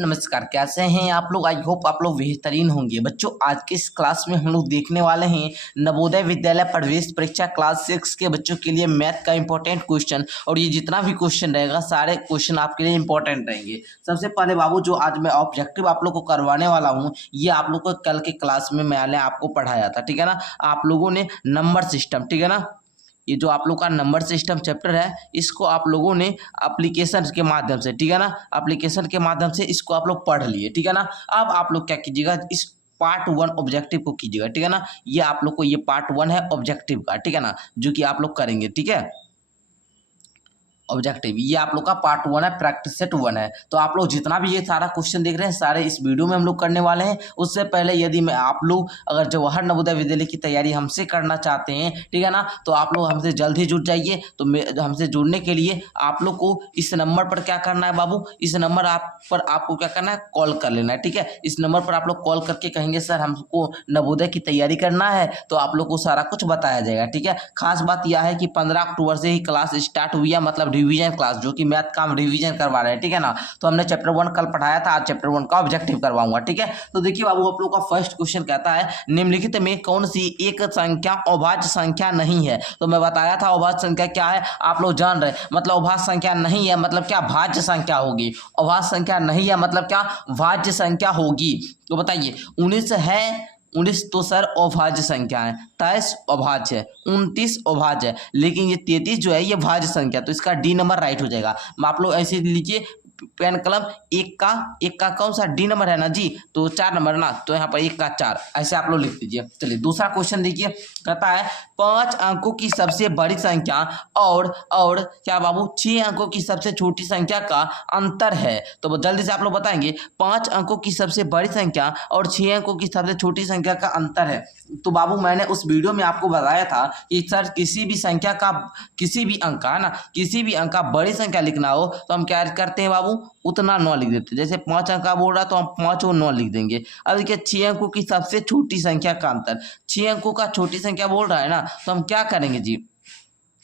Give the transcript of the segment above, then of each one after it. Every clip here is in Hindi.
नमस्कार, कैसे हैं आप लोग। आई होप आप लोग बेहतरीन होंगे। बच्चों, आज के इस क्लास में हम लोग देखने वाले हैं नवोदय विद्यालय प्रवेश परीक्षा क्लास 6 के बच्चों के लिए मैथ का इंपॉर्टेंट क्वेश्चन। और ये जितना भी क्वेश्चन रहेगा सारे क्वेश्चन आपके लिए इंपॉर्टेंट रहेंगे। सबसे पहले बाबू, जो आज मैं ऑब्जेक्टिव आप लोग को करवाने वाला हूँ, ये आप लोग को कल के क्लास में मैंने आपको पढ़ाया था, ठीक है ना। आप लोगों ने नंबर सिस्टम, ठीक है ना, ये जो आप लोग का नंबर सिस्टम चैप्टर है, इसको आप लोगों ने एप्लीकेशन के माध्यम से, ठीक है ना, एप्लीकेशन के माध्यम से इसको आप लोग पढ़ लिए, ठीक है ना। अब आप लोग क्या कीजिएगा, इस पार्ट 1 ऑब्जेक्टिव को कीजिएगा, ठीक है ना। ये आप लोग को ये पार्ट 1 है ऑब्जेक्टिव का, ठीक है ना, जो कि आप लोग करेंगे, ठीक है। ऑब्जेक्टिव ये आप लोग का पार्ट 1 है, प्रैक्टिस सेट 1 है। तो आप लोग जितना भी ये सारा क्वेश्चन देख रहे हैं सारे इस वीडियो में हम लोग करने वाले हैं। उससे पहले यदि मैं आप लोग अगर जवाहर नवोदय विद्यालय की तैयारी हमसे करना चाहते हैं, ठीक है ना, तो आप लोग हमसे जल्द ही जुड़ जाइए। तो हमसे जुड़ने के लिए आप लोग को इस नंबर पर क्या करना है बाबू, इस नंबर पर आपको क्या करना है, कॉल कर लेना है, ठीक है। इस नंबर पर आप लोग कॉल करके कहेंगे सर हमको नवोदय की तैयारी करना है, तो आप लोग को सारा कुछ बताया जाएगा, ठीक है। खास बात यह है कि 15 अक्टूबर से ही क्लास स्टार्ट हुई है, मतलब रिवीजन क्लास, जो कि मैथ का हम रिवीजन करवा रहे हैं, ठीक है ना। तो हमने चैप्टर 1 कल पढ़ाया था, आज चैप्टर 1 का ऑब्जेक्टिव करवाऊंगा, ठीक है। तो देखिए बाबू, आप लोग का फर्स्ट क्वेश्चन कहता है निम्नलिखित में कौन सी एक संख्या अभाज्य संख्या नहीं है। तो मैं बताया था अभाज्य संख्या क्या है, आप लोग जान रहे, मतलब अभाज्य संख्या नहीं है मतलब क्या, भाज्य संख्या होगी। अभाज्य संख्या नहीं है मतलब क्या, भाज्य संख्या होगी। तो बताइए 19 है, 19 तो सर अभाज्य संख्या है, 23 अभाज्य है, 29 अभाज्य है, लेकिन ये 33 जो है ये भाज्य संख्या, तो इसका डी नंबर राइट हो जाएगा। आप लोग ऐसे लीजिए पेन कलम, एक का कौन सा डी नंबर है ना जी, तो 4 नंबर ना, तो यहाँ पर 1 का 4 ऐसे आप लोग लिख दीजिए। चलिए दूसरा क्वेश्चन देखिए, कहता है 5 अंकों की सबसे बड़ी संख्या और क्या बाबू 6 अंकों की सबसे छोटी संख्या का अंतर है। तो जल्दी से आप लोग बताएंगे 5 अंकों की सबसे बड़ी संख्या और 6 अंकों की सबसे छोटी संख्या का अंतर है। तो बाबू मैंने उस वीडियो में आपको बताया था कि सर किसी भी संख्या का, किसी भी अंक का ना, किसी भी अंक का बड़ी संख्या लिखना हो तो हम क्या करते हैं बाबू, उतना 9 लिख देते हैं। जैसे 5 अंक का बोल रहा तो हम 5 और 9 लिख देंगे। अब देखिए 6 अंकों की सबसे छोटी संख्या का अंतर, 6 अंकों का छोटी संख्या बोल रहा है ना, तो हम क्या करेंगे जी,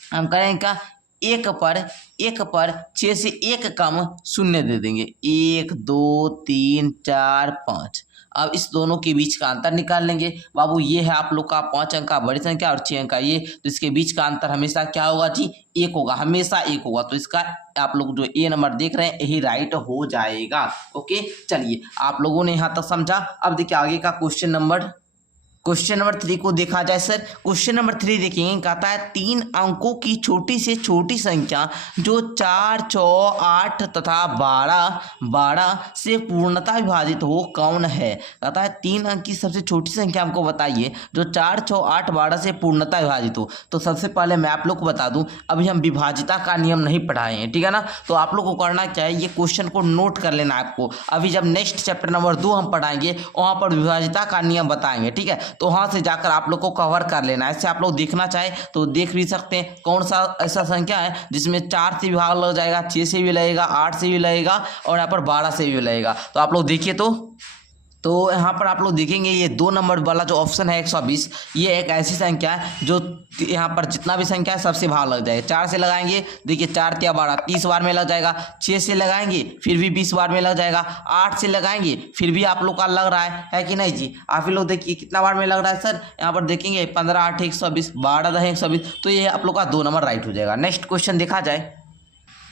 हम करेंगे क्या, एक पर 6 से 1 कम शून्य दे देंगे, 1 2 3 4 5। अब इस दोनों के बीच का अंतर निकाल लेंगे बाबू। ये है आप लोग का 5 अंक का बड़ी संख्या और 6 अंक का ये, तो इसके बीच का अंतर हमेशा क्या होगा जी, 1 होगा, हमेशा 1 होगा। तो इसका आप लोग जो ए नंबर देख रहे हैं यही राइट हो जाएगा। ओके, चलिए आप लोगों ने यहाँ तक समझा। अब देखिए आगे का क्वेश्चन नंबर 3 को देखा जाए। सर क्वेश्चन नंबर 3 देखेंगे, कहता है 3 अंकों की छोटी से छोटी संख्या जो 4 6 8 तथा 12 से पूर्णतः विभाजित हो कौन है। कहता है 3 अंक की सबसे छोटी संख्या हमको बताइए जो 4 6 8 12 से पूर्णतः विभाजित हो। तो सबसे पहले मैं आप लोग को बता दूं, अभी हम विभाजिता का नियम नहीं पढ़ाए हैं, ठीक है ना। तो आप लोग को करना चाहिए, ये क्वेश्चन को नोट कर लेना आपको। अभी जब नेक्स्ट चैप्टर नंबर 2 हम पढ़ाएंगे वहाँ पर विभाजिता का नियम बताएंगे, ठीक है। तो वहाँ से जाकर आप लोग को कवर कर लेना। ऐसे आप लोग देखना चाहे तो देख भी सकते हैं कौन सा ऐसा संख्या है जिसमें 4 से विभाग लग जाएगा, 6 से भी लगेगा, 8 से भी लगेगा और यहाँ पर 12 से भी लगेगा। तो आप लोग देखिए, तो यहाँ पर आप लोग देखेंगे ये 2 नंबर वाला जो ऑप्शन है 120, ये एक ऐसी संख्या है जो यहाँ पर जितना भी संख्या है सबसे भाग लग जाएगा। 4 से लगाएंगे, देखिए 4 या 12 30 बार में लग जाएगा। 6 से लगाएंगे फिर भी 20 बार में लग जाएगा। 8 से लगाएंगे फिर भी आप लोग का लग रहा है कि नहीं जी। आप लोग देखिए कितना बार में लग रहा है सर, यहाँ पर देखेंगे 15 8 120, 12 10 120, तो ये आप लोग का 2 नंबर राइट हो जाएगा। नेक्स्ट क्वेश्चन देखा जाए,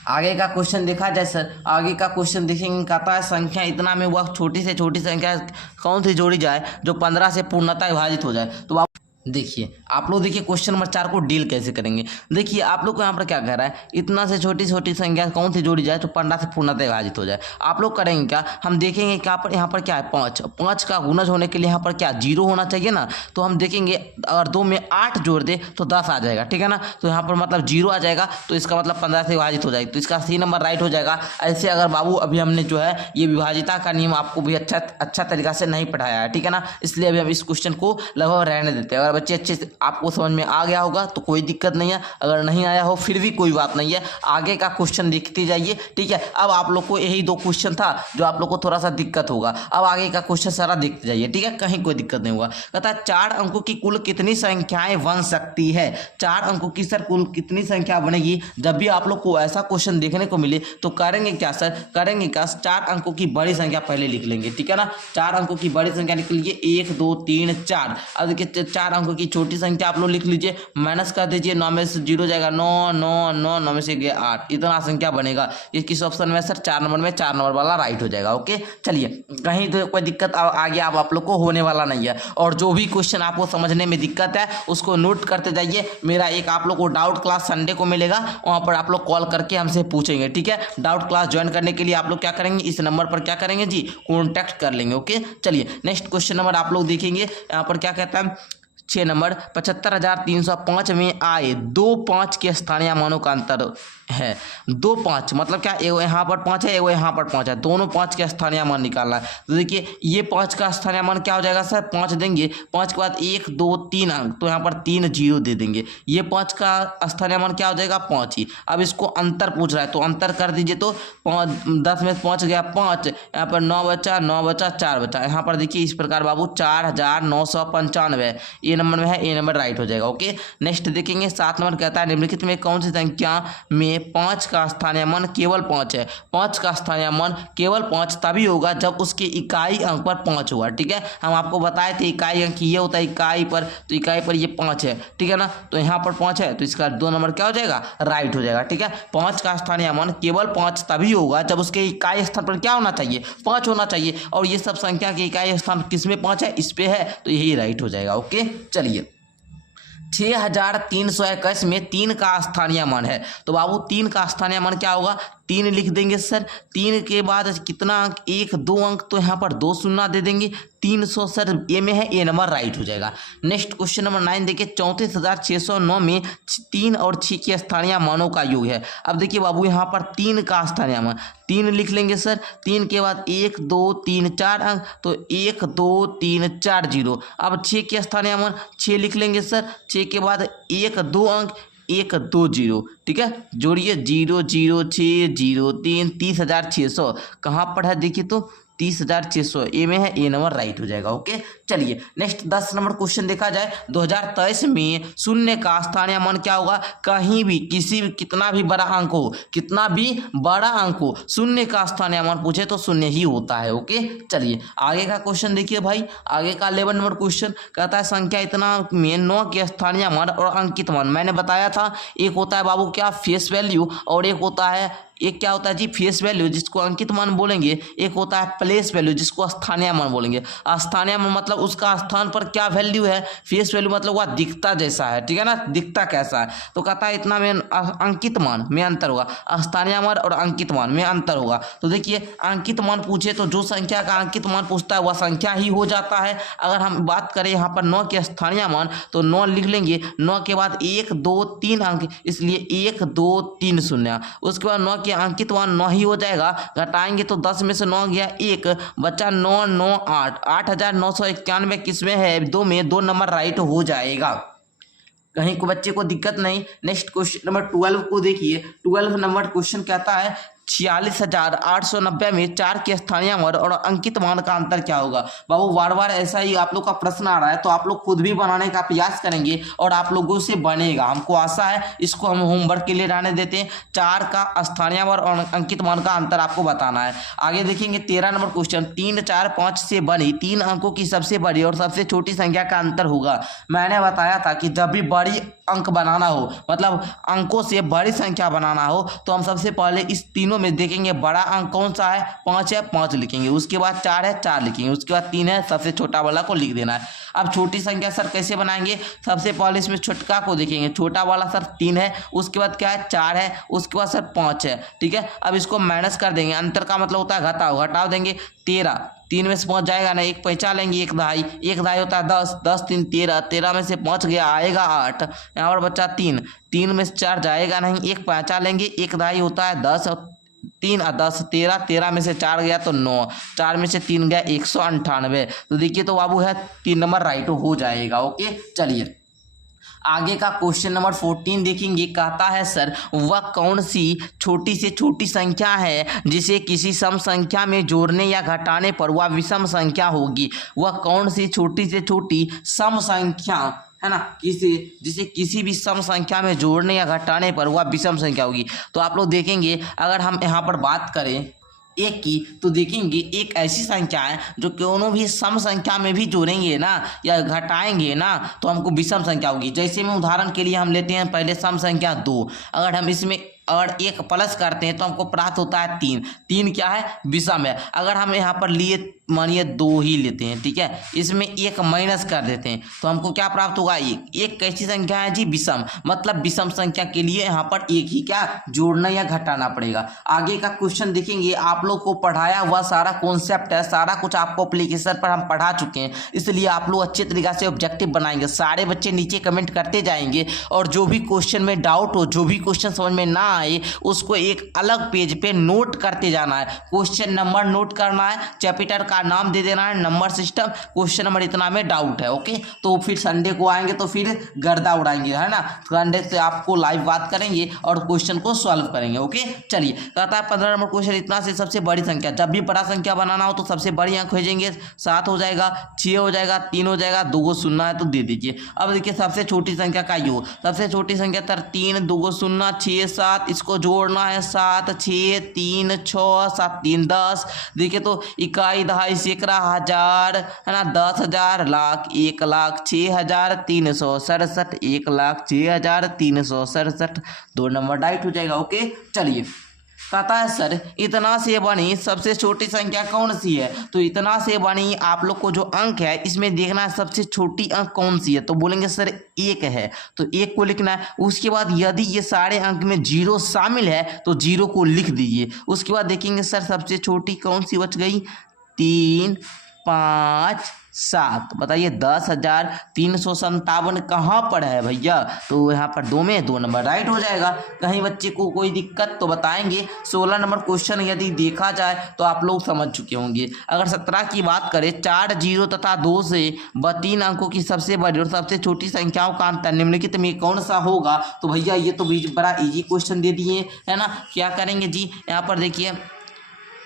आगे का क्वेश्चन देखा जाए। सर आगे का क्वेश्चन देखेंगे, कहता है संख्या इतना में वह छोटी से छोटी संख्या कौन सी जोड़ी जाए जो 15 से पूर्णतः विभाजित हो जाए। तो आप देखिए, आप लोग देखिए क्वेश्चन नंबर 4 को डील कैसे करेंगे। देखिए आप लोग को यहाँ पर क्या कह रहा है, इतना से छोटी छोटी संख्या कौन सी जोड़ी जाए तो 15 से पूर्णतः विभाजित हो जाए। आप लोग करेंगे क्या, हम देखेंगे क्या पर यहाँ पर क्या है 5 का गुणज होने के लिए यहाँ पर क्या 0 होना चाहिए ना। तो हम देखेंगे अगर 2 में 8 जोड़ दे तो 10 आ जाएगा, ठीक है ना। तो यहाँ पर मतलब 0 आ जाएगा, तो इसका मतलब 15 से विभाजित हो जाएगी, तो इसका सी नंबर राइट हो जाएगा। ऐसे अगर बाबू अभी हमने जो है ये विभाजिता का नियम आपको भी अच्छा तरीका से नहीं पढ़ाया है, ठीक है ना, इसलिए अभी हम इस क्वेश्चन को लगभग रहने देते हैं। अगर बच्चे अच्छे से आपको समझ में आ गया होगा तो कोई दिक्कत नहीं है, अगर नहीं आया हो फिर भी कोई बात नहीं है, आगे का क्वेश्चन देखते जाइए। ठीक है, अब आप लोग को यही 2 क्वेश्चन था जो आप लोग को थोड़ा सा दिक्कत होगा, अब आगे का क्वेश्चन सारा देखते जाइए। ठीक है, कहीं कोई दिक्कत नहीं होगा। कहता है 4 अंकों की कुल कितनी संख्याएं बन सकती है। 4 अंकों की सर कुल कितनी संख्या बनेगी। जब भी आप लोग को ऐसा क्वेश्चन देखने को मिले तो करेंगे क्या सर, करेंगे क्या, 4 अंकों की बड़ी संख्या पहले लिख लेंगे। ठीक है ना, 4 अंकों की बड़ी संख्या लिख लीजिए 1 2 3 4। अब देखिए 4 अंकों की छोटी संख्या आप लोग लिख लीजिए, माइनस कर दीजिए, 9 में से 0 जाएगा 9 9 9 9 में से गया 8, इतना संख्या बनेगा। ये किस ऑप्शन में सर, 4 नंबर में, 4 नंबर वाला राइट हो जाएगा। ओके चलिए, कहीं तो कोई दिक्कत आगे आप लोग को होने वाला नहीं है। और जो भी क्वेश्चन आपको समझने में दिक्कत है उसको नोट करते जाइए। मेरा एक आप लोग को डाउट क्लास संडे को मिलेगा, वहां पर आप लोग कॉल करके हमसे पूछेंगे। ठीक है, डाउट क्लास ज्वाइन करने के लिए आप लोग क्या करेंगे, इस नंबर पर क्या करेंगे जी, कॉन्टैक्ट कर लेंगे। ओके चलिए, नेक्स्ट क्वेश्चन नंबर आप लोग देखेंगे, यहाँ पर क्या कहता है 6 नंबर 75,305 में आए 2 5 के स्थानीय मानों का अंतर है। 2 5 मतलब क्या, एगो यहाँ पर 5 है, एगो यहाँ पर 5 है, दोनों 5 के स्थानीय मान निकालना है। तो देखिए ये 5 का स्थानीय मान क्या हो जाएगा सर, 5 देंगे, 5 के बाद 1 2 3 अंक, तो यहाँ पर 3 0 दे देंगे। ये 5 का स्थानीय मान क्या हो जाएगा, 5 ही। अब इसको अंतर पूछ रहा है तो अंतर कर दीजिए, तो 10 में 5 गया 5, यहाँ पर 9 बचा 9 बचा 4 बचा। यहाँ पर देखिए इस प्रकार बाबू 4,995 ए नंबर में है, ए नंबर राइट हो जाएगा। ओके नेक्स्ट देखेंगे 7 नंबर कहता है निम्नलिखित में कौन सी संख्या में 5 का स्थानीय मान केवल 5 है। 5 का स्थानीय मान केवल 5 तभी होगा जब उसके इकाई अंक पर 5 हुआ। ठीक है, हम आपको बताए थे इकाई अंक ये होता है इकाई पर, तो इकाई पर ये 5 है। ठीक है ना, तो यहाँ पर 5 है तो इसका 2 नंबर क्या हो जाएगा, राइट हो जाएगा। ठीक है, 5 का स्थानीय मान केवल 5 तभी होगा जब उसके इकाई स्थान पर क्या होना चाहिए, 5 होना चाहिए। और ये सब संख्या के इकाई स्थान किस में 5 है, इस पे है, तो यही राइट हो जाएगा। ओके चलिए, 6,321 में 3 का स्थानीय मान है। तो बाबू 3 का स्थानीय मान क्या होगा, 3 लिख देंगे सर। 3 के बाद कितना अंक, 1 2 अंक, तो यहाँ पर 2 शून्य दे देंगे। 300 सर ए में है, ए नंबर राइट हो जाएगा। नेक्स्ट क्वेश्चन नंबर 9 देखिए 34,609 में 3 और 6 के स्थानीय मानों का योग है। अब देखिए बाबू यहाँ पर 3 का स्थानीय मान 3 लिख लेंगे सर। 3 के बाद 1 2 3 4 अंक, तो 1 2 3 4 0। अब 6 के स्थानीय मान 6 लिख लेंगे सर। 6 के बाद 1 2 अंक, 1 2 0। ठीक है, जोड़िए 0 0 6 0 3, 30,600 कहाँ पर है देखिए, तो 30,600 ए में है, ए नंबर राइट हो जाएगा। ओके चलिए, नेक्स्ट 10 नंबर क्वेश्चन देखा जाए 2023 में शून्य का स्थानीय मान क्या होगा। कहीं भी किसी भी कितना भी बड़ा अंक हो, कितना भी बड़ा अंक हो, शून्य का स्थानीय मान पूछे तो शून्य ही होता है। ओके चलिए, आगे का क्वेश्चन देखिए भाई, आगे का 11 नंबर क्वेश्चन कहता है संख्या इतना में 9 के स्थानीय मान और अंकित मान। मैंने बताया था एक होता है बाबू क्या, फेस वैल्यू, और एक होता है, एक क्या होता है जी, फेस वैल्यू जिसको अंकित मान बोलेंगे, एक होता है प्लेस वैल्यू जिसको स्थानीय मान बोलेंगे। स्थानीय मान मतलब उसका स्थान पर क्या वैल्यू है, फेस वैल्यू मतलब वह दिखता जैसा है। ठीक है ना, दिखता कैसा है, तो कहता है इतना में अंकित मान में अंतर होगा, स्थानीय मान और अंकित मान में अंतर होगा। तो देखिए अंकित मान पूछे तो जो संख्या का अंकित मान पूछता है वह संख्या ही हो जाता है। अगर हम बात करें यहाँ पर 9 के स्थानीय मान, तो 9 लिख लेंगे। 9 के बाद 1 2 3 अंक, इसलिए 1 2 3 शून्य। उसके बाद 9 के अंकित मान 9 ही हो जाएगा। घटाएंगे तो 10 में से 9 गया 1, बचा 9 9 8, 8,991 किसमें है, 2 में, 2 नंबर राइट हो जाएगा। कहीं को बच्चे को दिक्कत नहीं। नेक्स्ट क्वेश्चन नंबर 12 को देखिए। 12 नंबर क्वेश्चन कहता है 46,890 में 4 के स्थानीय मान और अंकित मान का अंतर क्या होगा। बाबू बार बार ऐसा ही आप लोग का प्रश्न आ रहा है, तो आप लोग खुद भी बनाने का प्रयास करेंगे और आप लोगों से बनेगा, हमको आशा है। इसको हम होमवर्क के लिए रहने देते हैं। 4 का स्थानीय मान और अंकित मान का अंतर आपको बताना है। आगे देखेंगे 13 नंबर क्वेश्चन, 3 4 5 से बनी 3 अंकों की सबसे बड़ी और सबसे छोटी संख्या का अंतर होगा। मैंने बताया था कि जब भी बड़ी अंक बनाना हो, मतलब अंकों से बड़ी संख्या बनाना हो, तो हम सबसे पहले इस तीनों में देखेंगे बड़ा अंक कौन सा है, 5 है, 5 लिखेंगे। उसके बाद 4 है, 4 लिखेंगे। उसके बाद 3 है, सबसे छोटा वाला को लिख देना है। अब छोटी संख्या सर कैसे बनाएंगे, सबसे पहले इसमें छोटका को देखेंगे। छोटा वाला सर 3 है, उसके बाद क्या है 4 है, उसके बाद सर 5 है। ठीक है, अब इसको माइनस कर देंगे। अंतर का मतलब होता है घटाओ, घटाव देंगे 13। 3 में से 5 जाएगा ना, 1 पैंचा लेंगे, 1 दहाई, 1 दहाई होता है 10, 10 3 13, 13 में से 5 गया आएगा 8, यहाँ पर बच्चा 3, 3 में से 4 जाएगा नहीं, 1 पैंचा लेंगे, 1 दहाई होता है 10, 3 और 10 13, 13 में से 4 गया तो 9, 4 में से 3 गया 198। तो देखिए तो बाबू है 3 नंबर राइट हो जाएगा। ओके चलिए आगे का क्वेश्चन नंबर 14 देखेंगे। कहता है सर वह कौन सी छोटी से छोटी संख्या है जिसे किसी सम संख्या में जोड़ने या घटाने पर वह विषम संख्या होगी। वह कौन सी छोटी से छोटी सम संख्या है ना जिसे किसी भी सम संख्या में जोड़ने या घटाने पर वह विषम संख्या होगी। तो आप लोग देखेंगे अगर हम यहाँ पर बात करें एक की तो देखेंगे एक ऐसी संख्या है जो दोनों भी सम संख्या में भी जोड़ेंगे ना या घटाएंगे ना तो हमको विषम संख्या होगी। जैसे में उदाहरण के लिए हम लेते हैं पहले सम संख्या 2, अगर हम इसमें अगर एक प्लस करते हैं तो हमको प्राप्त होता है 3, 3 क्या है विषम है। अगर हम यहाँ पर लिए मानिए 2 ही लेते हैं, ठीक है, इसमें एक माइनस कर देते हैं तो हमको क्या प्राप्त होगा, एक कैसी संख्या है जी विषम, मतलब विषम संख्या के लिए यहाँ पर एक ही क्या जोड़ना या घटाना पड़ेगा। आगे का क्वेश्चन देखेंगे। आप लोग को पढ़ाया हुआ सारा कॉन्सेप्ट है, सारा कुछ आपको एप्लीकेशन पर हम पढ़ा चुके हैं, इसलिए आप लोग अच्छे तरीके से ऑब्जेक्टिव बनाएंगे। सारे बच्चे नीचे कमेंट करते जाएंगे और जो भी क्वेश्चन में डाउट हो, जो भी क्वेश्चन समझ में ना आए उसको एक अलग पेज पे नोट करते जाना है। क्वेश्चन नंबर नोट करना है, चैप्टर का नाम दे देना है, नंबर सिस्टम, क्वेश्चन नंबर इतना में डाउट है। ओके तो फिर संडे को आएंगे तो फिर गर्दा उड़ाएंगे, है ना। संडे से आपको लाइव बात करेंगे और क्वेश्चन को सॉल्व करेंगे। ओके चलिए कहता है 15 नंबर क्वेश्चन। इतना से सबसे बड़ी संख्या, जब भी बड़ा संख्या बनाना हो तो सबसे बड़ी अंक भेजेंगे, 7 हो जाएगा, 6 हो जाएगा, 3 हो जाएगा, 2 को शून्य है तो दे दीजिए। अब देखिए सबसे छोटी संख्या का योग, सबसे छोटी संख्या 3, 2 को शून्य, 6 7, इसको जोड़ना है 7 6 3 6 7 3 10। देखिए तो इकाई दहाई सैकड़ा हजार है ना, 10,000 लाख 1,06,367, 1,06,367, 2 नंबर राइट हो जाएगा। ओके चलिए कहता है सर इतना से बनी सबसे छोटी संख्या कौन सी है। तो इतना से बनी आप लोग को जो अंक है इसमें देखना है सबसे छोटी अंक कौन सी है। तो बोलेंगे सर 1 है तो 1 को लिखना है। उसके बाद यदि ये सारे अंक में 0 शामिल है तो 0 को लिख दीजिए। उसके बाद देखेंगे सर सबसे छोटी कौन सी बच गई, 3 5 7। बताइए 10,357 कहाँ पर है भैया, तो यहाँ पर 2 में 2 नंबर राइट हो जाएगा। कहीं बच्चे को कोई दिक्कत तो बताएंगे। 16 नंबर क्वेश्चन यदि देखा जाए तो आप लोग समझ चुके होंगे। अगर 17 की बात करें, 4 0 तथा 2 से 3 अंकों की सबसे बड़ी और सबसे छोटी संख्याओं का अंतर निम्नलिखित में कौन सा होगा। तो भैया ये तो बड़ा इजी क्वेश्चन दे दिए है ना। क्या करेंगे जी, यहाँ पर देखिए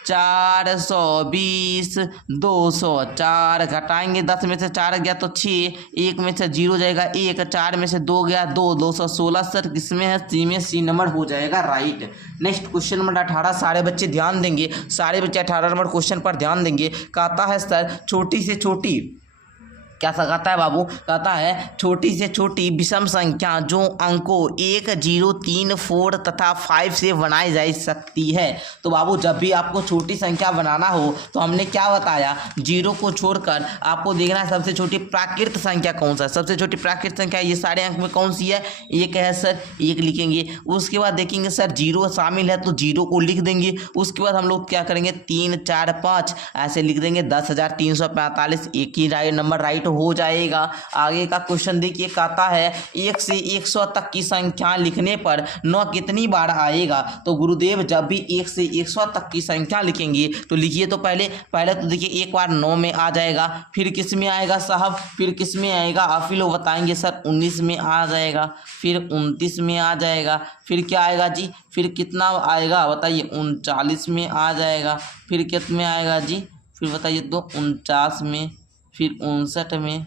420 200, 4 घटाएंगे 10 में से 4 गया तो 6, 1 में से 0 जाएगा 1, 4 में से 2 गया 2, 216। सर किसमें है, सी में, सी नंबर हो जाएगा राइट। Next question number 18। सारे बच्चे ध्यान देंगे, सारे बच्चे 18 नंबर क्वेश्चन पर ध्यान देंगे। कहता है सर छोटी से छोटी, क्या कहता है बाबू, कहता है छोटी से छोटी विषम संख्या जो अंकों 1 0 3 4 तथा 5 से बनाई जा सकती है। तो बाबू जब भी आपको छोटी संख्या बनाना हो तो हमने क्या बताया, 0 को छोड़कर आपको देखना है सबसे छोटी प्राकृत संख्या कौन सा है। सबसे छोटी प्राकृत संख्या ये सारे अंक में कौन सी है, 1 है सर, 1 लिखेंगे। उसके बाद देखेंगे सर 0 शामिल है तो 0 को लिख देंगे। उसके बाद हम लोग क्या करेंगे, 3 4 5 ऐसे लिख देंगे, 10,345, एक ही नंबर राइट हो जाएगा। आगे का क्वेश्चन देखिए, कहता है 1 से 100 तक की संख्या लिखने पर 9 कितनी बार आएगा। तो गुरुदेव जब भी 1 से 100 तक की संख्या लिखेंगे तो लिखिए तो पहले तो देखिए एक बार 9 में आ जाएगा, फिर किस में आएगा साहब, फिर किस में आएगा, आप ही लोग बताएंगे सर 19 में आ जाएगा, फिर 29 में आ जाएगा, फिर क्या आएगा जी, फिर कितना आएगा बताइए, 39 में आ जाएगा, फिर कितने में आएगा जी, फिर बताइए तो 49 में, फिर 59 में,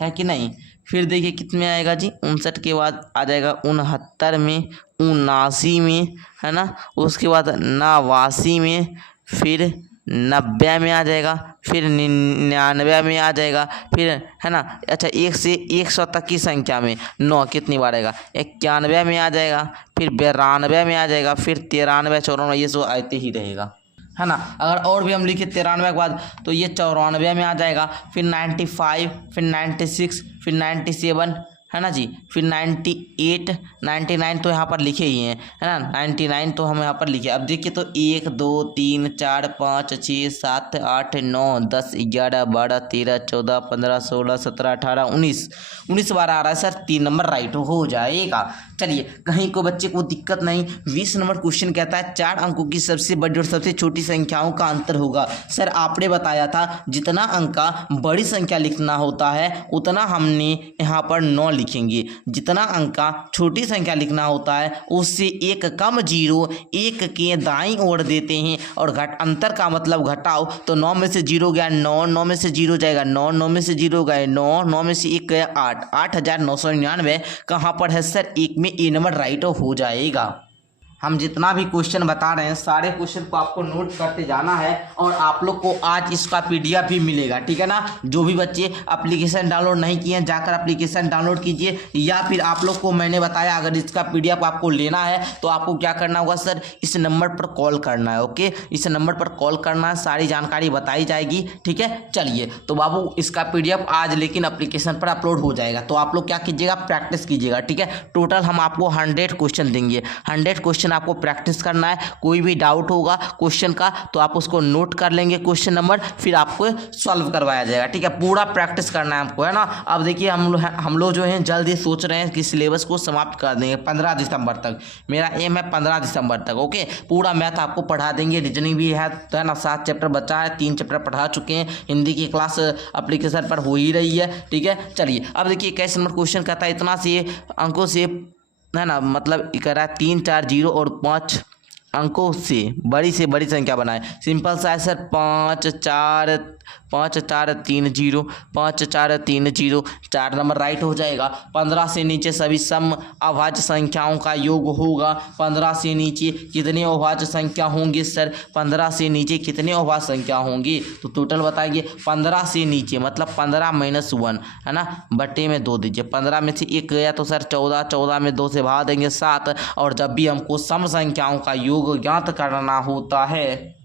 है कि नहीं। फिर देखिए कितने आएगा जी, 59 के बाद आ जाएगा 69 में, 79 में, है ना। उसके बाद 89 में, फिर 90 में आ जाएगा, फिर 99 में आ जाएगा, फिर है ना। अच्छा 1 से 100 तक की संख्या में 9 कितनी बार आएगा, 91 में आ जाएगा, फिर 92 में आ जाएगा, फिर 93 94, ये सब आते ही रहेगा, है ना। अगर और भी हम लिखे 93 के बाद तो ये 94 में आ जाएगा, फिर 95, फिर 96, फिर 97, है ना जी, फिर 98 99 तो यहाँ पर लिखे ही हैं, है ना। 99 तो हम यहाँ पर लिखे। अब देखिए तो 1 2 3 4 5 6 7 8 9 10 11 12 13 14 15 16 17 18 19 बार आ रहा है सर, 3 नंबर राइट हो जाएगा। चलिए कहीं को बच्चे को दिक्कत नहीं। 20 नंबर क्वेश्चन कहता है 4 अंकों की सबसे बड़ी और सबसे छोटी संख्याओं का अंतर होगा। सर आपने बताया था जितना अंक का बड़ी संख्या लिखना होता है उतना हमने यहाँ पर 9 लिखेंगे, जितना अंक का छोटी संख्या लिखना होता है उससे एक कम जीरो एक के दाईं ओर देते हैं और अंतर का मतलब घटाओ। तो 9 में से 0 गया 9, 9 में से 0 जाएगा 9, 9 में से 0 गए 9, 9 में से 1 गया 8, 8999 कहाँ पर है सर? एक में ए नंबर राइट हो जाएगा। हम जितना भी क्वेश्चन बता रहे हैं सारे क्वेश्चन को आपको नोट करते जाना है और आप लोग को आज इसका पीडीएफ भी मिलेगा, ठीक है ना। जो भी बच्चे एप्लीकेशन डाउनलोड नहीं किए हैं जाकर एप्लीकेशन डाउनलोड कीजिए, या फिर आप लोग को मैंने बताया अगर इसका पीडीएफ आपको लेना है तो आपको क्या करना होगा सर? इस नंबर पर कॉल करना है। ओके, इस नंबर पर कॉल करना है, सारी जानकारी बताई जाएगी, ठीक है। चलिए तो बाबू इसका पीडीएफ आज लेकिन एप्लीकेशन पर अपलोड हो जाएगा, तो आप लोग क्या कीजिएगा? प्रैक्टिस कीजिएगा, ठीक है। टोटल हम आपको 100 क्वेश्चन देंगे, 100 क्वेश्चन आपको प्रैक्टिस करना है। कोई भी डाउट होगा क्वेश्चन का तो आप उसको नोट कर लेंगे क्वेश्चन नंबर, फिर आपको सॉल्व करवाया जाएगा, ठीक है। पूरा प्रैक्टिस करना है आपको, है ना। अब देखिए हम लोग जो है जल्दी सोच रहे हैं कि सिलेबस को समाप्त कर देंगे 15 दिसंबर तक। मेरा एम है 15 दिसंबर तक। ओके, पूरा मैथ आपको पढ़ा देंगे, रीजनिंग भी है तो है ना। 7 चैप्टर बचा है, 3 चैप्टर पढ़ा चुके हैं, हिंदी की क्लास एप्लीकेशन पर हो ही रही है, ठीक है। चलिए अब देखिए 21 नंबर क्वेश्चन कहता है इतना से अंकों से है ना, मतलब कह रहा है 3 4 0 और 5 अंकों से बड़ी संख्या बनाए। सिंपल सा है सर, 5 4 3 0, 5 4 3 0, 4 नंबर राइट हो जाएगा। 15 से नीचे सभी सम अभाज्य संख्याओं का योग होगा। 15 से नीचे कितने अभाज्य संख्या होंगे सर? 15 से नीचे कितने अभाज्य संख्या होंगी? तो टोटल बताइए। 15 से नीचे मतलब 15 - 1 है ना, बट्टे में 2 दीजिए। 15 में से 1 गया तो सर 14, 14 में 2 से भाग देंगे 7। और जब भी हमको सम संख्याओं का योग ज्ञात करना होता है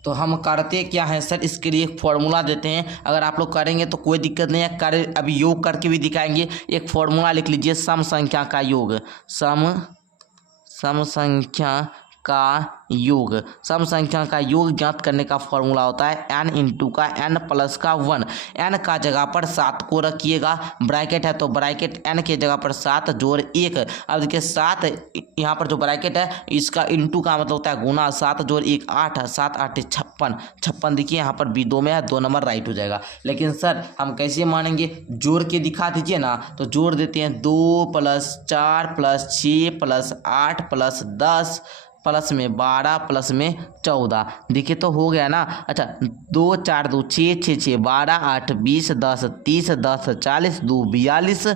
तो हम करते क्या है सर? इसके लिए एक फॉर्मूला देते हैं। अगर आप लोग करेंगे तो कोई दिक्कत नहीं है, कर अभी योग करके भी दिखाएंगे। एक फॉर्मूला लिख लीजिए, सम संख्या का योग, सम संख्या का योग। सम संख्या का योग ज्ञात करने का फॉर्मूला होता है n इंटू का n प्लस का 1। n का जगह पर 7 को रखिएगा, ब्रैकेट है तो ब्रैकेट n के जगह पर 7 जोड़ 1। अब देखिए 7 यहाँ पर जो ब्रैकेट है इसका इंटू का मतलब होता है गुना, 7 जोड़ 1 8, 7 8 56, 56 देखिए यहाँ पर बी 2 में है, 2 नंबर राइट हो जाएगा। लेकिन सर हम कैसे मानेंगे? जोड़ के दिखा दीजिए ना। तो जोड़ देते हैं 2 + 4 + 6 + 8 + 10 प्लस में 12 प्लस में 14, देखिए तो हो गया ना। अच्छा 2 4 2 6 6 6 12 8 20 10 30 10 40 2 42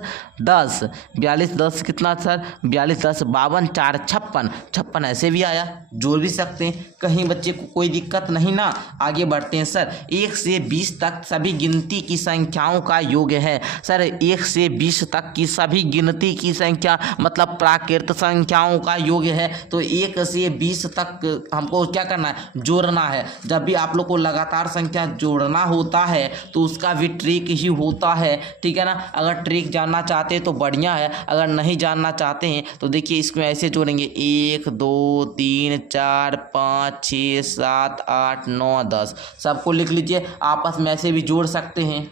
10 42 10 कितना सर? 42 10 52 4 56, 56 ऐसे भी आया, जोड़ भी सकते हैं। कहीं बच्चे को कोई दिक्कत नहीं ना। आगे बढ़ते हैं सर। 1 से 20 तक सभी गिनती की संख्याओं का योग है। सर 1 से 20 तक की सभी गिनती की संख्या मतलब प्राकृत संख्याओं का योग है। तो 1 से 20 तक हमको क्या करना है? जोड़ना है। जब भी आप लोग को लगातार संख्या जोड़ना होता है तो उसका भी ट्रिक ही होता है, ठीक है ना। अगर ट्रिक जानना चाहते हैं तो बढ़िया है, अगर नहीं जानना चाहते हैं तो देखिए इसको ऐसे जोड़ेंगे 1 2 3 4 5 6 7 8 9 10, सबको लिख लीजिए। आपस में ऐसे भी जोड़ सकते हैं,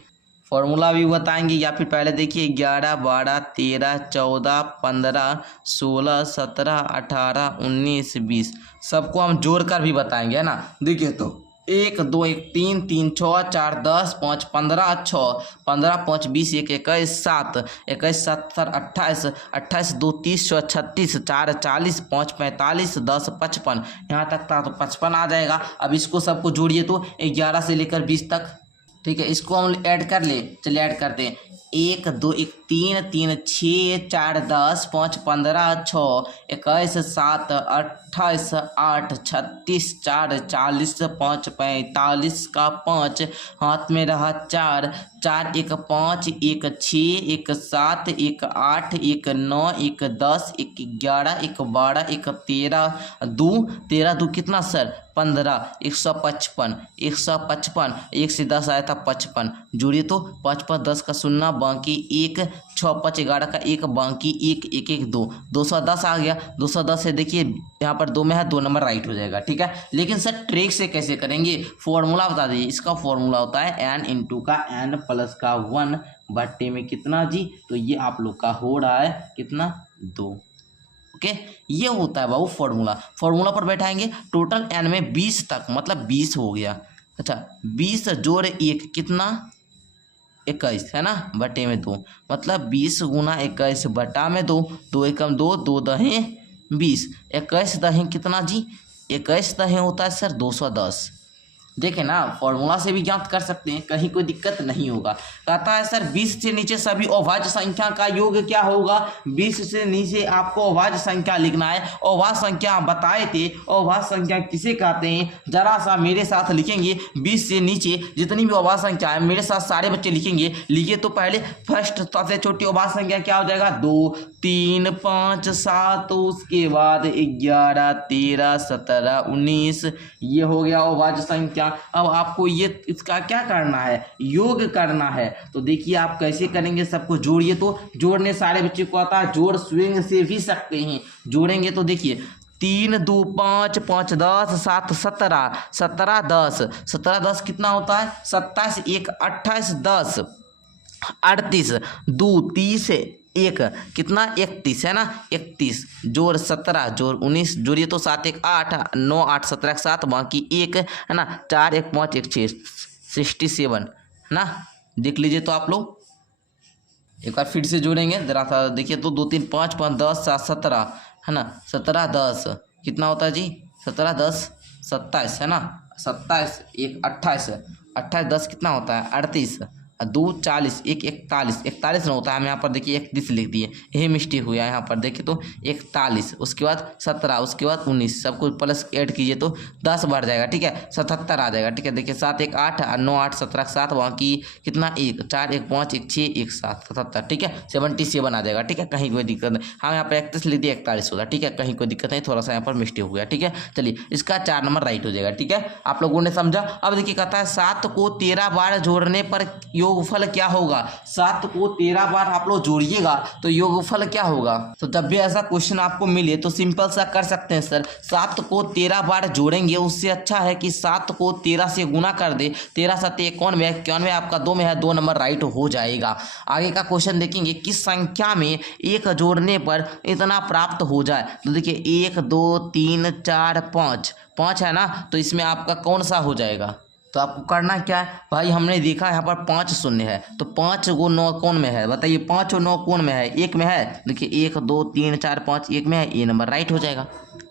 फॉर्मूला भी बताएंगे। या फिर पहले देखिए 11 12 13 14 15 16 17 18 19 20, सबको हम जोड़कर भी बताएंगे, है ना। देखिए तो 1 2 1 3 3 6 4 10 5 15 6 15 5 20 1 21 7 21 7 28 28 2 30 36 4 40 5 45 10 55, यहाँ तक था तो 55 आ जाएगा। अब इसको सबको जोड़िए तो 11 से लेकर 20 तक, ठीक है। इसको हम ऐड कर ले, चलिए ऐड करते हैं। 1 2 1 3 3 6 4 10 5 15 6 21 7 28 8 36 4 40 5 45 का 5, हाथ में रहा 4 4 1 5 1 6 1 7 1 8 1 9 1 10 1 11 1 12 1 13 2 13 2 कितना सर? 15 155 155, 1 से 10 आया था 55, जोड़िए तो 5 5 10 का 0 बाकी 1 6 5 11 का 1 बाकी 1 1 1 2 210 आ गया। 210 है देखिए यहाँ पर 2 में है, 2 नंबर राइट हो जाएगा, ठीक है। लेकिन सर ट्रिक से कैसे करेंगे? फॉर्मूला बता दीजिए। इसका फॉर्मूला होता है n इंटू का n प्लस का 1 बट्टे में कितना जी, तो ये आप लोग का हो रहा है कितना 2। ओके, ये होता है बाबू फॉर्मूला। फॉर्मूला पर बैठाएंगे टोटल n में 20 तक, मतलब 20 हो गया। अच्छा 20 जोड़ 1 कितना 21 है ना, बटे में 2, मतलब 20 गुना 21 बटा में 2, 2 एकम 2, 2 दहें 20, 21 दहें कितना जी, 21 दहें होता है सर 210। देखें ना, फॉर्मूला से भी ज्ञात कर सकते हैं, कहीं कोई दिक्कत नहीं होगा। कहता है सर 20 से नीचे सभी अभाज्य संख्या का योग क्या होगा। 20 से नीचे आपको अभाज्य संख्या लिखना है। अभाज्य संख्या बताए थे, अभाज्य संख्या किसे कहते हैं, जरा सा मेरे साथ लिखेंगे। 20 से नीचे जितनी भी अभाज्य संख्या है मेरे साथ सारे बच्चे लिखेंगे। लिखिए तो पहले फर्स्ट सबसे छोटी अभाज्य संख्या क्या हो जाएगा, 2, 3, 5, 7, उसके बाद 11, 13, 17, 19, ये हो गया अभाज्य संख्या। अब आपको ये इसका क्या करना है, योग करना है। तो देखिए आप कैसे करेंगे, सबको जोड़िए। तो जोड़ने सारे बच्चे को आता है, जोड़ स्विंग से भी सकते हैं। जोड़ेंगे तो देखिए 3, 2, 5, 5, 10, 7, 17, 17, 10, 17, 10 कितना होता है 27, 1, 28, 10, 38, 2, 30, 1 कितना 31 है ना, 31 जोड़ 17 जोड़ 19 जोड़िए तो 7, 1, 8, 9, 8, 17, 7 बाकी 1 है ना, 4, 1, 5, 1, 6, 67 है ना। देख लीजिए तो आप लोग एक बार फिर से जोड़ेंगे जरा सा देखिए तो 2, 3, 5, 5, 10, 7, 17 है ना, 17, 10 कितना होता है जी, 17, 10, 27 है ना, 27, 1, 28, 28, 10 कितना होता है 38, 2, 40, 1, 41, 41 ना होता है, हम यहाँ पर देखिए 31 लिख दिए, यही मिस्टेक हुआ यहाँ पर देखिए तो 41, उसके बाद 17, उसके बाद 19, सब कुछ प्लस ऐड कीजिए तो 10 बढ़ जाएगा, ठीक है 77 आ जाएगा, ठीक है। देखिए 7, 1, 8, 9, 8, 17, 7 बाकी कितना 1, 4, 1, 5, 1, 6, 1, 7, 77, ठीक है 77 आ जाएगा, ठीक है कहीं कोई दिक्कत नहीं। हाँ यहाँ पर 31 लिख दिया 41 होगा, ठीक है कहीं कोई दिक्कत नहीं, थोड़ा सा यहाँ पर मिस्टेक हो गया, ठीक है। चलिए इसका 4 नंबर राइट हो जाएगा, ठीक है आप लोगों ने समझा। अब देखिए कहता है 7 को 13 बार जोड़ने पर योगफल क्या होगा। 7 को 13 बार आप लोग जोड़िएगा तो योगफल क्या होगा। तो जब भी ऐसा क्वेश्चन आपको मिले तो सिंपल सा कर सकते हैं सर, 7 को 13 बार जोड़ेंगे उससे अच्छा है कि 7 को 13 से गुना कर दे, 13 7 51 में 91 आपका 2 में है, 2 नंबर राइट हो जाएगा। आगे का क्वेश्चन देखेंगे किस संख्या में 1 जोड़ने पर इतना प्राप्त हो जाए। तो देखिए 1, 2, 3, 4, 5 है ना, तो इसमें आपका कौन सा हो जाएगा। तो आपको करना क्या है भाई, हमने देखा यहाँ पर 5 शून्य है तो 5 को 9 कौन में है बताइए, 5 और 9 कौन में है, 1 में है। देखिए 1, 2, 3, 4, 5 1 में है, ये नंबर राइट हो जाएगा,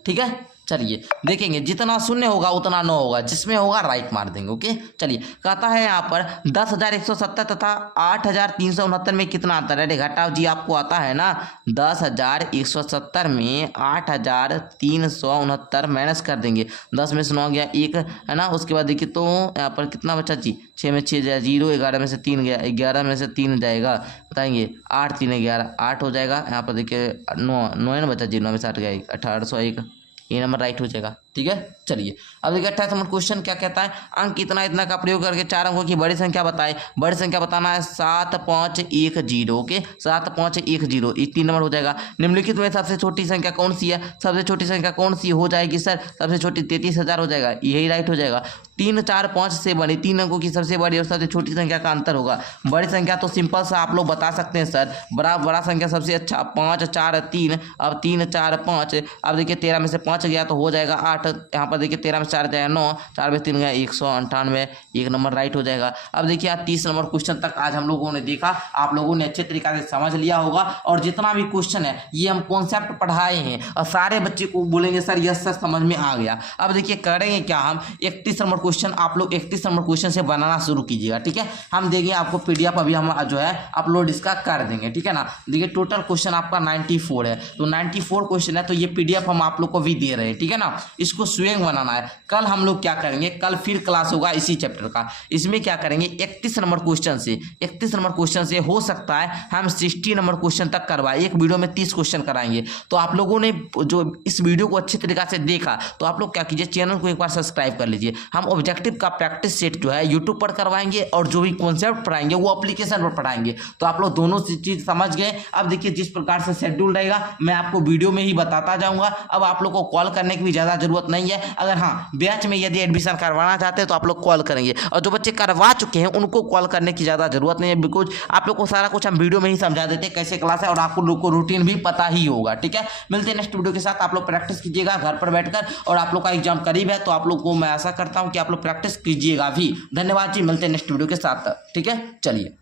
ठीक है। चलिए देखेंगे जितना शून्य होगा उतना 9 होगा, जिसमें होगा राइट मार देंगे। ओके चलिए कहता है यहाँ पर 10,170 तथा 8,369 में कितना आता है। घटाओ जी आपको आता है ना, 10,170 में 8,369 माइनस कर देंगे, 10 में से 9 गया 1 है ना। उसके बाद देखिए तो यहाँ पर कितना बचा जी, 6 में 6 जाए 0, 11 में से 3 गया, 11 में से 3 जाएगा बताएंगे 8, 3, 11 8 हो जाएगा। यहाँ पर देखिए 9 बचा जी, 9 में 7 गया 1801, ये नंबर राइट हो जाएगा, ठीक है। चलिए अब देखिए 28 नंबर क्वेश्चन क्या कहता है, अंक इतना इतना का प्रयोग करके 4 अंकों की बड़ी संख्या बताए। बड़ी संख्या बताना है 7510, ओके 7510, ये 3 नंबर हो जाएगा। निम्नलिखित में सबसे छोटी संख्या कौन सी है, सबसे छोटी संख्या कौन सी हो जाएगी सर, सबसे छोटी 33,000 हो जाएगा, यही राइट हो जाएगा। 3, 4, 5 से बड़ी 3 अंकों की सबसे बड़ी और सबसे छोटी संख्या का अंतर होगा। बड़ी संख्या तो सिंपल सा आप लोग बता सकते हैं सर, बड़ा संख्या सबसे अच्छा 5, 4, 3, अब 3, 4, 5, अब देखिए 13 में से 5 गया तो हो जाएगा 8, यहाँ पर देखिए 13 में 4 जाएगा 9, 4 में 3 गया 198, 1 नंबर राइट हो जाएगा। अब देखिए 30 नंबर क्वेश्चन तक आज हम लोगों ने देखा, आप लोगों ने अच्छे तरीके से समझ लिया होगा। और जितना भी क्वेश्चन है ये हम कॉन्सेप्ट पढ़ाए हैं और सारे बच्चे को बोलेंगे सर यस सर समझ में आ गया। अब देखिए करेंगे क्या, हम 31 नंबर क्वेश्चन आप लोग 31 नंबर क्वेश्चन से बनाना शुरू कीजिएगा, ठीक है। हम देंगे आपको PDF अभी हम जो है अपलोड इसका कर देंगे, ठीक है ना। देखिए टोटल क्वेश्चन आपका 94 है, तो 94 क्वेश्चन है, तो ये PDF हम आप लोग को भी दे रहे हैं, ठीक है ना। इसको स्वयं बनाना है। कल हम लोग क्या करेंगे, कल फिर क्लास होगा इसी चैप्टर का, इसमें क्या करेंगे 31 नंबर क्वेश्चन से, 31 नंबर क्वेश्चन से हो सकता है हम 60 नंबर क्वेश्चन तक करवाए, एक वीडियो में 30 क्वेश्चन कराएंगे। तो आप लोगों ने जो इस वीडियो को अच्छी तरीके से देखा तो आप लोग क्या कीजिए, चैनल को एक बार सब्सक्राइब कर लीजिए। हम ऑब्जेक्टिव का प्रैक्टिस सेट जो है यूट्यूब पर करवाएंगे और जो भी कॉन्सेप्ट पढ़ाएंगे वो एप्लीकेशन पर पढ़ाएंगे, तो आप लोग दोनों चीज समझ गए। अब देखिए जिस प्रकार से शेड्यूल रहेगा मैं आपको वीडियो में ही बताता जाऊंगा। अब आप लोग को कॉल करने की भी ज्यादा जरूरत ज़रूरत नहीं है। अगर हाँ बैच में यदि एडमिशन करवाना चाहते हैं तो आप लोग कॉल करेंगे, और जो बच्चे करवा चुके हैं उनको कॉल करने की ज़्यादा ज़रूरत नहीं है, बिकॉज आप लोग को सारा कुछ हम वीडियो में ही समझा देते हैं कैसे क्लास है, और आपको लोग को रूटीन भी पता ही होगा। ठीक है, मिलते हैं नेक्स्ट वीडियो के साथ। आप लोग प्रैक्टिस कीजिएगा घर पर बैठकर, और आप लोग का एग्जाम करीब है तो आप लोग को मैं आशा करता हूँ कि आप लोग प्रैक्टिस कीजिएगा भी। धन्यवाद जी, मिलते हैं नेक्स्ट वीडियो के साथ। ठीक है, चलिए।